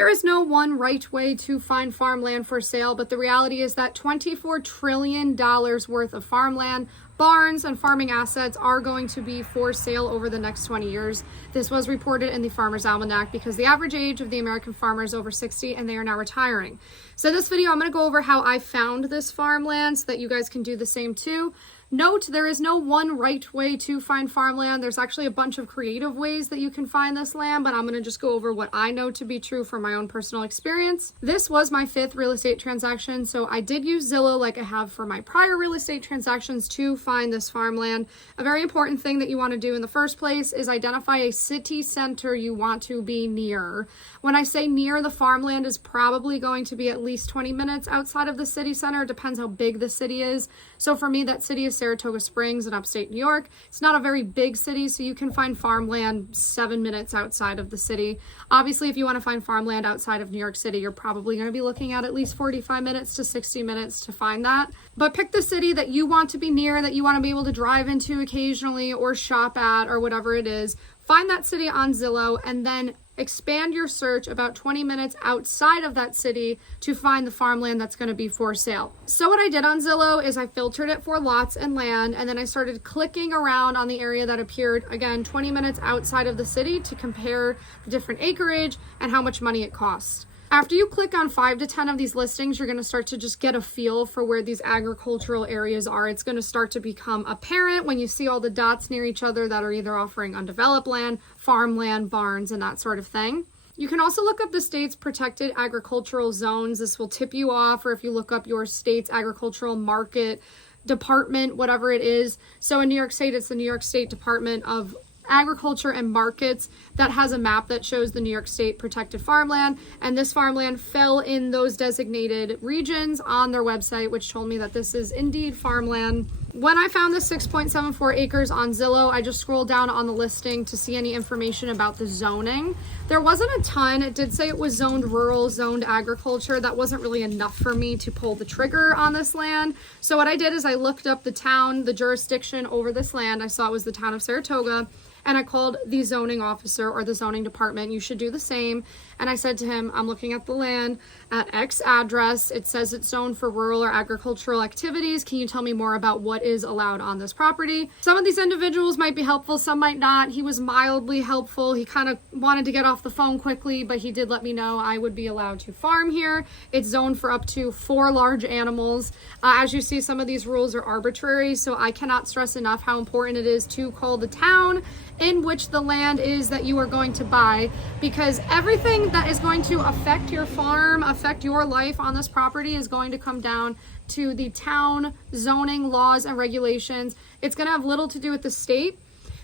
There is no one right way to find farmland for sale, but the reality is that $24 trillion worth of farmland, barns, and farming assets are going to be for sale over the next 20 years. This was reported in the Farmer's Almanac because the average age of the American farmer is over 60 and they are now retiring. So in this video, I'm going to go over how I found this farmland so that you guys can do the same too. Note, there is no one right way to find farmland. There's actually a bunch of creative ways that you can find this land, but I'm going to just go over what I know to be true from my own personal experience. This was my 5th real estate transaction, so I did use Zillow like I have for my prior real estate transactions to find this farmland. A very important thing that you want to do in the first place is identify a city center you want to be near. When I say near, the farmland is probably going to be at least 20 minutes outside of the city center. It depends how big the city is. So for me, that city is Saratoga Springs in upstate New York. It's not a very big city, so you can find farmland 7 minutes outside of the city. Obviously, if you want to find farmland outside of New York City, you're probably going to be looking at least 45 minutes to 60 minutes to find that. But pick the city that you want to be near, that you want to be able to drive into occasionally or shop at or whatever it is. Find that city on Zillow and then expand your search about 20 minutes outside of that city to find the farmland that's going to be for sale. So what I did on Zillow is I filtered it for lots and land, and then I started clicking around on the area that appeared, again, 20 minutes outside of the city to compare the different acreage and how much money it costs. After you click on 5 to 10 of these listings, you're going to start to just get a feel for where these agricultural areas are. It's going to start to become apparent when you see all the dots near each other that are either offering undeveloped land, farmland, barns, and that sort of thing. You can also look up the state's protected agricultural zones. This will tip you off, or if you look up your state's agricultural market department, whatever it is. So in New York State, it's the New York State Department of Agriculture and Markets that has a map that shows the New York State protected farmland, and this farmland fell in those designated regions on their website, which told me that this is indeed farmland. When I found the 6.74 acres on Zillow, I just scrolled down on the listing to see any information about the zoning. There wasn't a ton. It did say it was zoned rural, zoned agriculture. That wasn't really enough for me to pull the trigger on this land. So what I did is I looked up the town, the jurisdiction over this land. I saw it was the town of Saratoga. And I called the zoning officer or the zoning department. You should do the same. And I said to him, I'm looking at the land at X address. It says it's zoned for rural or agricultural activities. Can you tell me more about what is allowed on this property? Some of these individuals might be helpful, some might not. He was mildly helpful. He kind of wanted to get off the phone quickly, but he did let me know I would be allowed to farm here. It's zoned for up to 4 large animals. As you see, some of these rules are arbitrary, so I cannot stress enough how important it is to call the town in which the land is that you are going to buy, because everything that is going to affect your farm, affect your life on this property is going to come down to the town zoning laws and regulations. It's going to have little to do with the state.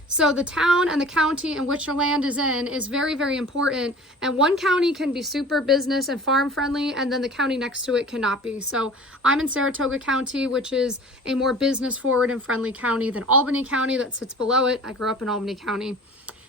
So the town and the county in which your land is in is very, very important. And one county can be super business and farm friendly, and then the county next to it cannot be. So I'm in Saratoga County, which is a more business forward and friendly county than Albany County that sits below it. I grew up in Albany County.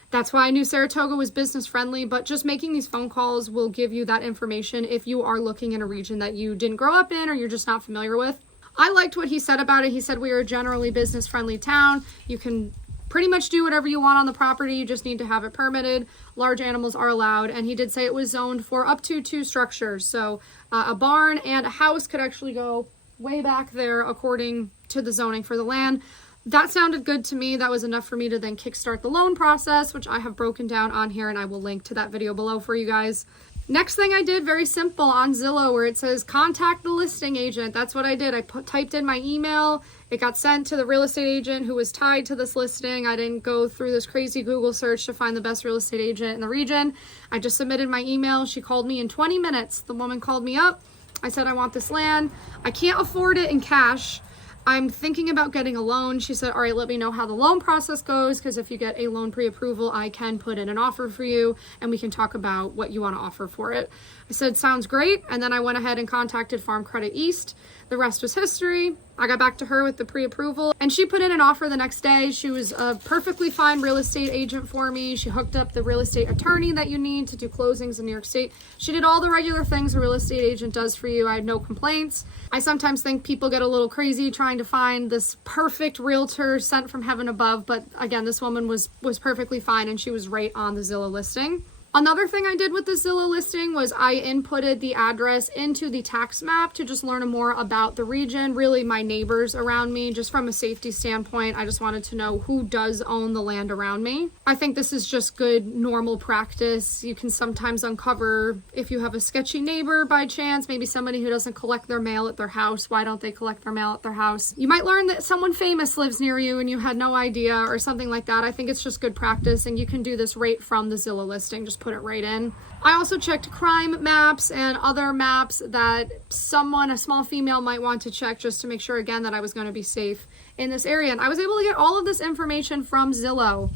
That's why I knew Saratoga was business friendly, but just making these phone calls will give you that information if you are looking in a region that you didn't grow up in or you're just not familiar with. I liked what he said about it. He said we are a generally business friendly town. You can pretty much do whatever you want on the property. You just need to have it permitted. Large animals are allowed. And he did say it was zoned for up to 2 structures. So a barn and a house could actually go way back there according to the zoning for the land. That sounded good to me. That was enough for me to then kickstart the loan process, which I have broken down on here, and I will link to that video below for you guys. Next thing I did, very simple, on Zillow where it says contact the listing agent. That's what I did. I typed in my email. It got sent to the real estate agent who was tied to this listing. I didn't go through this crazy Google search to find the best real estate agent in the region. I just submitted my email. She called me in 20 minutes. The woman called me up. I said, I want this land. I can't afford it in cash. I'm thinking about getting a loan. She said, all right, let me know how the loan process goes, because if you get a loan pre-approval, I can put in an offer for you and we can talk about what you want to offer for it. I said, sounds great. And then I went ahead and contacted Farm Credit East. The rest was history. I got back to her with the pre-approval and she put in an offer the next day. She was a perfectly fine real estate agent for me. She hooked up the real estate attorney that you need to do closings in New York State. She did all the regular things a real estate agent does for you. I had no complaints. I sometimes think people get a little crazy trying to find this perfect realtor sent from heaven above. But again, this woman was perfectly fine and she was right on the Zillow listing. Another thing I did with the Zillow listing was I inputted the address into the tax map to just learn more about the region, really my neighbors around me, just from a safety standpoint. I just wanted to know who does own the land around me. I think this is just good normal practice. You can sometimes uncover if you have a sketchy neighbor by chance, maybe somebody who doesn't collect their mail at their house. Why don't they collect their mail at their house? You might learn that someone famous lives near you and you had no idea or something like that. I think it's just good practice, and you can do this right from the Zillow listing. Just put it right in. I also checked crime maps and other maps that someone, a small female, might want to check just to make sure again that I was going to be safe in this area. And I was able to get all of this information from Zillow.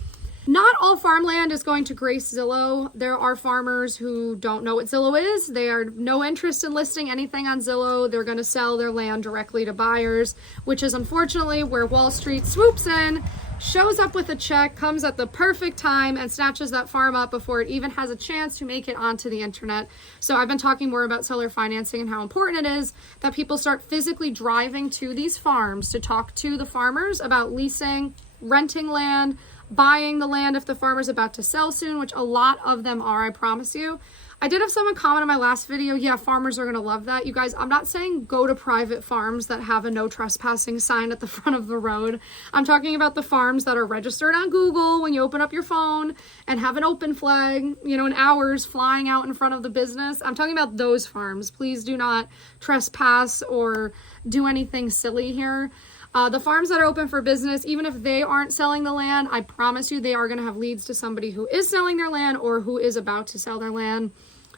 Not all farmland is going to grace Zillow. There are farmers who don't know what Zillow is. They are no interest in listing anything on Zillow. They're going to sell their land directly to buyers, which is unfortunately where Wall Street swoops in, shows up with a check, comes at the perfect time, and snatches that farm up before it even has a chance to make it onto the internet. So I've been talking more about seller financing and how important it is that people start physically driving to these farms to talk to the farmers about leasing, renting land, buying the land if the farmer's about to sell soon, which a lot of them are, I promise you. I did have someone comment on my last video, yeah, farmers are going to love that. You guys, I'm not saying go to private farms that have a no trespassing sign at the front of the road. I'm talking about the farms that are registered on Google when you open up your phone and have an open flag, you know, in hours flying out in front of the business. I'm talking about those farms. Please do not trespass or do anything silly here. The farms that are open for business, even if they aren't selling the land, I promise you they are going to have leads to somebody who is selling their land or who is about to sell their land.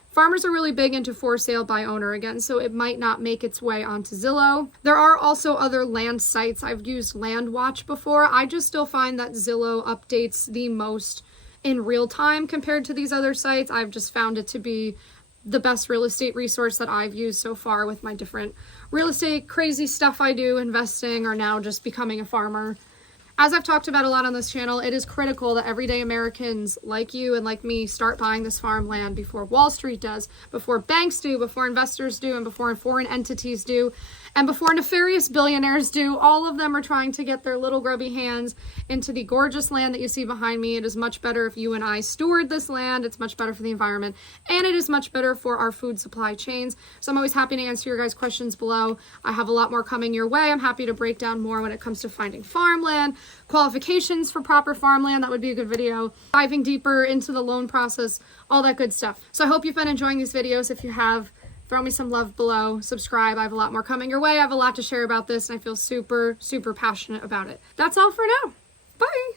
Farmers are really big into for sale by owner again, so it might not make its way onto Zillow. There are also other land sites. I've used LandWatch before. I just still find that Zillow updates the most in real time compared to these other sites. I've just found it to be the best real estate resource that I've used so far with my different real estate crazy stuff I do, investing, or now just becoming a farmer. As I've talked about a lot on this channel, it is critical that everyday Americans like you and like me start buying this farmland before Wall Street does, before banks do, before investors do, and before foreign entities do, and before nefarious billionaires do. All of them are trying to get their little grubby hands into the gorgeous land that you see behind me. It is much better if you and I steward this land. It's much better for the environment, and it is much better for our food supply chains. So I'm always happy to answer your guys' questions below. I have a lot more coming your way. I'm happy to break down more when it comes to finding farmland, qualifications for proper farmland. That would be a good video. Diving deeper into the loan process, all that good stuff. So I hope you've been enjoying these videos. If you have, throw me some love below, subscribe. I have a lot more coming your way. I have a lot to share about this, and I feel super, super passionate about it. That's all for now. Bye.